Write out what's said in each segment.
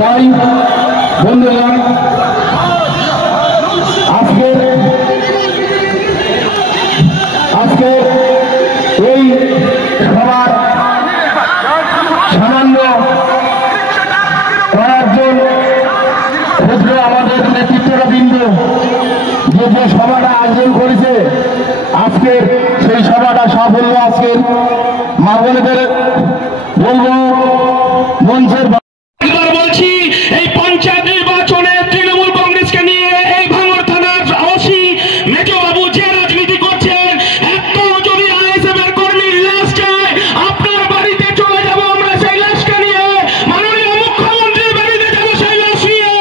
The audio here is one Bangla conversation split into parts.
তাই বন্ধুগণ আজকে এই সবার সামান্য কয়েকজন ক্ষুদ্র আমাদের নেতৃত্ববৃন্দ যে সভাটা আয়োজন করেছে আজকে সেই সভাটা সাফল্য আজকের মা বোনেদের বলবো মঞ্চের বলছি এই পঞ্চায়েত নির্বাচনে তৃণমূল কংগ্রেসকে নিয়ে এই ভাঙড় থানার ওসি মেজবাবু যে রাজনীতি করছেন একটাও যদি আইএসএফ এর কর্মীর লাশ চায় আপনার বাড়িতে চলে যাব আমরা সেই লাশকে নিয়ে মাননীয় মুখ্যমন্ত্রীর বাড়িতে যাব সেই লাশ নিয়ে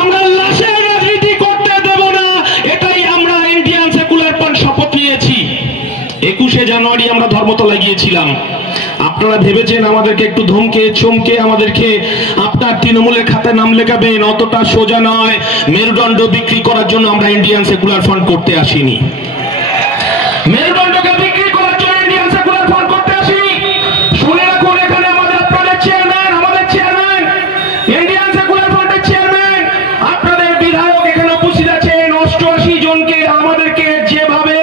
আমরা লাশের রাজনীতি করতে দেব না এটাই আমরা ইন্ডিয়ান সেকুলার ফ্রন্ট শপথ নিয়েছি 21শে জানুয়ারি আমরা ধর্মতলায় গিয়েছিলাম আপনারা ভেবেছেন আমাদেরকে একটু ধমকে চমকে আমাদেরকে আপনার তৃণমূলের খাতায় নাম লেখাবেন অতটা সোজা নয় মেরুদণ্ড বিক্রি করার জন্য আমরা ইন্ডিয়ান সেকুলার ফ্রন্ট করতে আসিনি মেরুদণ্ডকে বিক্রি করার জন্য ইন্ডিয়ান সেকুলার ফ্রন্ট করতে আসিনি শুনে রাখুন এখানে আমাদের আপনাদের চেয়ারম্যান ইন্ডিয়ান সেকুলার ফ্রন্টের চেয়ারম্যান আপনাদের বিধায়ক এখানে উপস্থিত আছেন 88 জনকে আমাদেরকে যেভাবে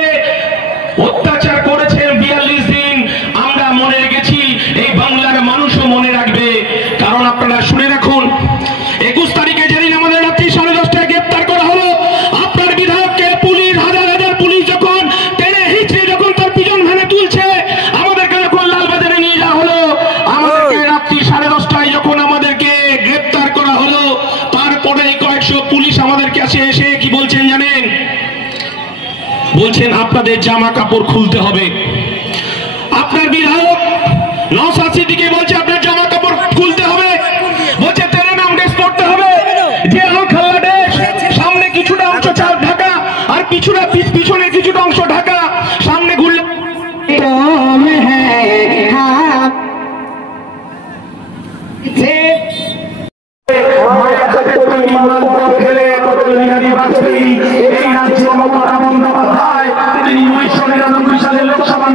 অত্যাচার করেছেন 42 দিন আমরা মনে রেখেছি এই বাংলার মানুষও মনে রাখবে কারণ আপনারা শুনে রাখুন 21 তারিখে যেদিন আমাদের রাত্রি 10:30টায় গ্রেফতার করা হলো আপনার বিধায়ককে পুলিশ হাজার হাজার পুলিশ যখন টেনে হিচড়ে যখন তার পিছন ভ্যানে তুলছে আমাদেরকে যখন লালবাজারে নিয়ে যাওয়া হলো আমাদেরকে রাত্রি 10:30টায় যখন আমাদেরকে গ্রেফতার করা হলো তারপরে কয়েকশো পুলিশ আমাদেরকে এসে কি বলছেন জানেন বলছেন আপনাদের জামা কাপড় খুলতে হবে আপনার বিধায়ক নওশাদ সিদ্দিকী বলছে আপনার জামা কাপড় খুলতে হবে বলছে তেরে নাম ড্রেস পড়তে হবে যে খাল্লা ড্রেস সামনে কিছুটা অংশ ঢাকা আর পিছনে কিছুটা অংশ ঢাকা সামনে ঘুরলে লোকসভা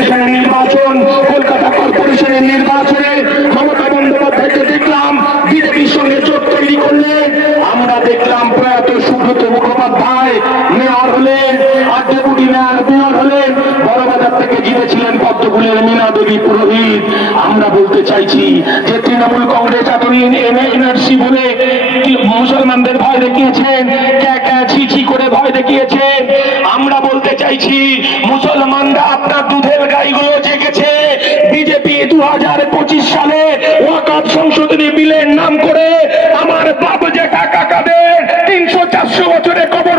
নির্বাচনে নির্বাচন কলকাতা কর্পোরেশনের নির্বাচনে মমতা বন্দ্যোপাধ্যায়কে দেখলাম বিজেপির সঙ্গে জোট তৈরি করলে আমরা দেখলাম প্রয়াত সুব্রত মুখোপাধ্যায় মেয়র হলেন আর ডেপুটি মেয়র হলেন বড়বাজার থেকে জিতেছিলেন পদ্মফুলের মীনা দেবী পুরোহিত আমরা বলতে চাইছি যে তৃণমূল কংগ্রেস এতদিন এনআরসি বলে মুসলমানদের ভয় দেখিয়েছেন ছি করে ভয় দেখিয়েছেন আমরা বলতে চাইছি মুসলমানরা আপনার দুধের গাইগুলো জেগেছে বিজেপি 2025 সালে ওয়াকফ সংশোধনী বিলের নাম করে আমার বাপ জেঠা কাকাদের 300-400 বছরে কবর